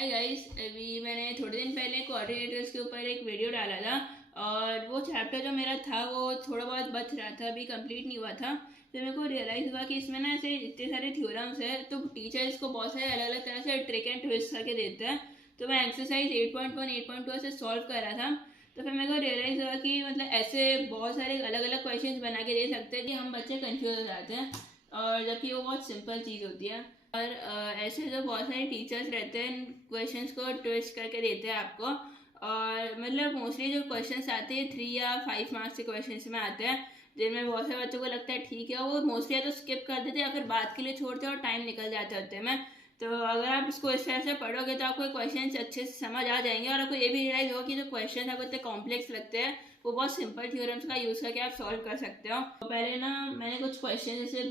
Hi guys, अभी मैंने थोड़े दिन पहले कोऑर्डिनेटर्स के ऊपर एक वीडियो डाला था। और वो चैप्टर जो मेरा था वो थोड़ा बहुत बच रहा था, अभी कंप्लीट नहीं हुआ था। फिर मेरे को रियलाइज़ हुआ कि इसमें ना ऐसे इतने सारे थ्योरम्स है, तो टीचर इसको बहुत सारे अलग अलग तरह से ट्रिक एंड ट्विस्ट करके देते हैं। तो मैं एक्सरसाइज 8.1 8.2 से सॉल्व कर रहा था। तो फिर मेरे को रियलाइज़ हुआ कि मतलब ऐसे बहुत सारे अलग अलग क्वेश्चन बना के दे सकते हैं कि हम बच्चे कन्फ्यूज हो जाते हैं, और जबकि वो बहुत सिंपल चीज़ होती है। और ऐसे तो बहुत सारे टीचर्स रहते हैं, क्वेश्चंस को ट्विस्ट करके देते हैं आपको। और मतलब मोस्टली जो क्वेश्चंस आते हैं 3 या 5 मार्क्स के क्वेश्चंस में आते हैं, जिनमें बहुत सारे बच्चों को लगता है ठीक है, वो मोस्टली या तो स्किप कर देते हैं या फिर बाद के लिए छोड़ते हैं और टाइम निकल जाते होते में। तो अगर आप इसको इस तरह से पढ़ोगे तो आपको क्वेश्चन अच्छे से समझ आ जाएंगे, और आपको ये भी रियलाइज होगा कि जो क्वेश्चन आपको इतने कॉम्प्लेक्स लगते हैं वो बहुत सिंपल थ्योरम्स का यूज़ करके आप सॉल्व कर सकते हो। तो पहले ना मैंने कुछ क्वेश्चन जैसे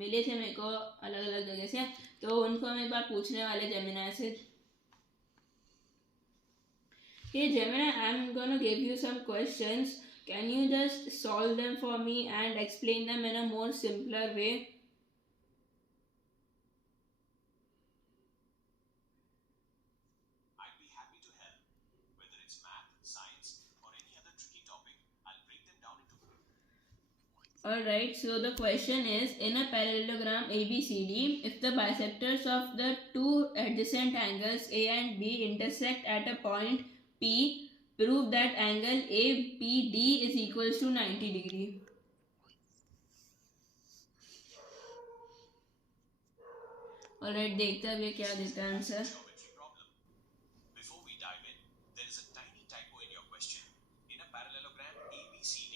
मिले थे मेरे को अलग अलग जगह से, तो उनको हम एक बार पूछने वाले जेमिनाई से। Hey Gemini, I'm gonna give you some questions. Can you just solve them for me and explain them in a more simpler way? I'd be happy to help. Whether it's math, science, or any other tricky topic, I'll break them down into. Alright, so the question is, in a parallelogram ABCD, if the bisectors of the two adjacent angles A and B intersect at a point P, prove that angle ABD is equals to 90 degree. Alright, देखते हैं अब ये क्या देता है answer. Geometry problem. Before we dive in, there is a tiny typo in your question. In a parallelogram ABCD,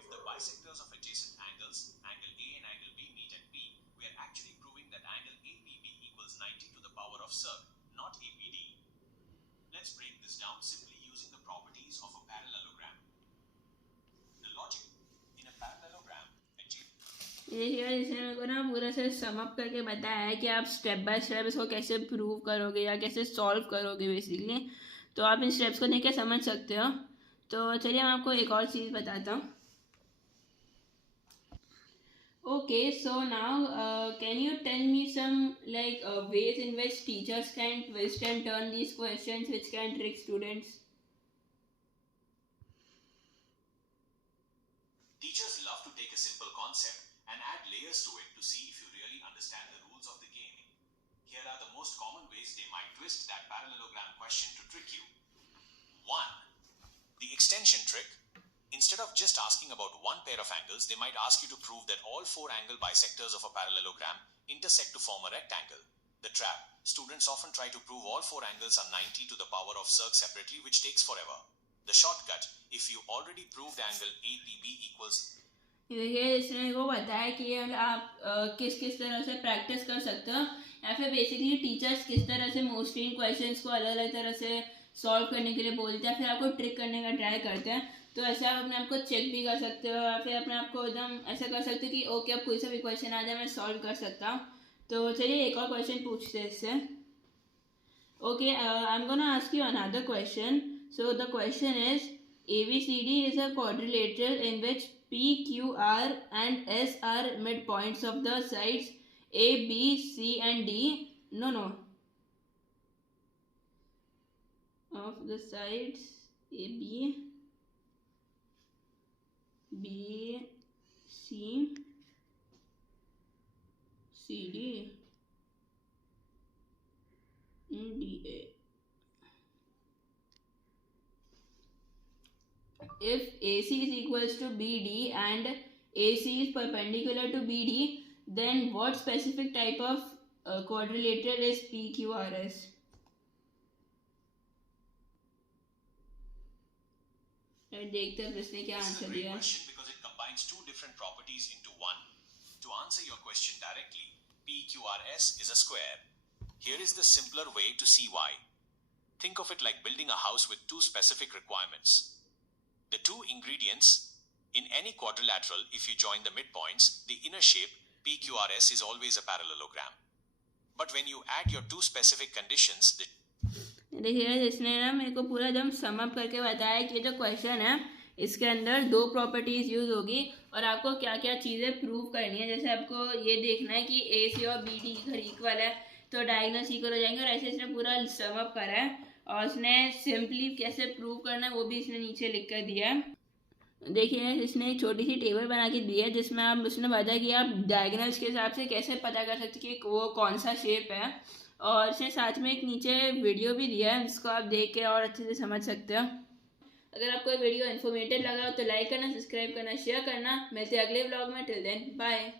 if the bisectors of adjacent angles, angle A and angle B meet at P, we are actually proving that angle APB equals 90 to the power of circ, not APD. Let's break this down simply using the properties of a parallelogram. The logic in a parallelogram. देखिएगा, जिसने मेरे को ना पूरा से समअप करके बताया है कि आप स्टेप बाय स्टेप इसको कैसे प्रूव करोगे या कैसे सॉल्व करोगे बेसिकली। तो आप इन स्टेप्स को देख के समझ सकते हो। तो चलिए मैं आपको एक और चीज़ बताता हूँ। Okay, so now can you tell me some like ways in which teachers can twist and turn these questions which can trick students? Teachers love to take a simple concept and add layers to it to see if you really understand the rules of the game. Here are the most common ways they might twist that parallelogram question to trick you. 1. The extension trick. Instead of just asking about one pair of angles, they might ask you to prove that all four angle bisectors of a parallelogram intersect to form a rectangle. The trap. Students often try to prove all four angles are 90 to the power of circ separately, which takes forever. The shortcut. If you already proved angle APB equals. देखिए, इसने मेरे को बताया कि ये आप किस किस तरह से प्रैक्टिस कर सकते हो, या फिर बेसिकली टीचर्स किस तरह से मोस्टली इन क्वेश्चंस को अलग अलग तरह से सॉल्व करने के लिए बोलते हैं, फिर आपको ट्रिक करने का ट्राई करते हैं। तो ऐसे आप अपने आप को चेक भी कर सकते हो, या फिर अपने आप को एकदम ऐसा कर सकते हो कि ओके, अब कोई सा भी क्वेश्चन आ जाए मैं सॉल्व कर सकता हूँ। तो चलिए एक और क्वेश्चन पूछते हैं इससे। Okay, I am gonna ask you another question. So the question is, ABCD is a quadrilateral in which P, Q, R and S are midpoints of the sides A, B, C and D. No. Of the sides A, B, C, D and D, A. If AC is equals to BD and AC is perpendicular to BD, then what specific type of quadrilateral is PQRS? देखते हैं इसने क्या This is a answer great दिया। question because it combines two different properties into one. To answer your question directly, PQRS is a square. Here is the simpler way to see why. Think of it like building a house with two specific requirements. The two ingredients in any quadrilateral, if you join the midpoints, the inner shape PQRS is always a parallelogram. But when you add your two specific conditions, देखिए, इसने ना मेरे को पूरा एकदम समअप करके बताया कि जो क्वेश्चन है इसके अंदर दो प्रॉपर्टीज यूज होगी और आपको क्या क्या चीज़ें प्रूव करनी है। जैसे आपको ये देखना है कि AC और BD इधर इक्वल है, तो डायगोनल्स इक्वल हो जाएंगे। और ऐसे इसने पूरा सम अप करा है और उसने सिंपली कैसे प्रूव करना है वो भी इसने नीचे लिख कर दिया है। देखिए इसने एक छोटी सी टेबल बना के दी है जिसमें आप उसने बताया कि आप डायगोनल्स के हिसाब से कैसे पता कर सकते कि वो कौन सा शेप है। और इसने साथ में एक नीचे वीडियो भी दिया है जिसको आप देख के और अच्छे से समझ सकते हो। अगर आपको वीडियो इन्फॉर्मेटिव लगा हो तो लाइक करना, सब्सक्राइब करना, शेयर करना। मिलते हैं अगले व्लॉग में। Till then bye.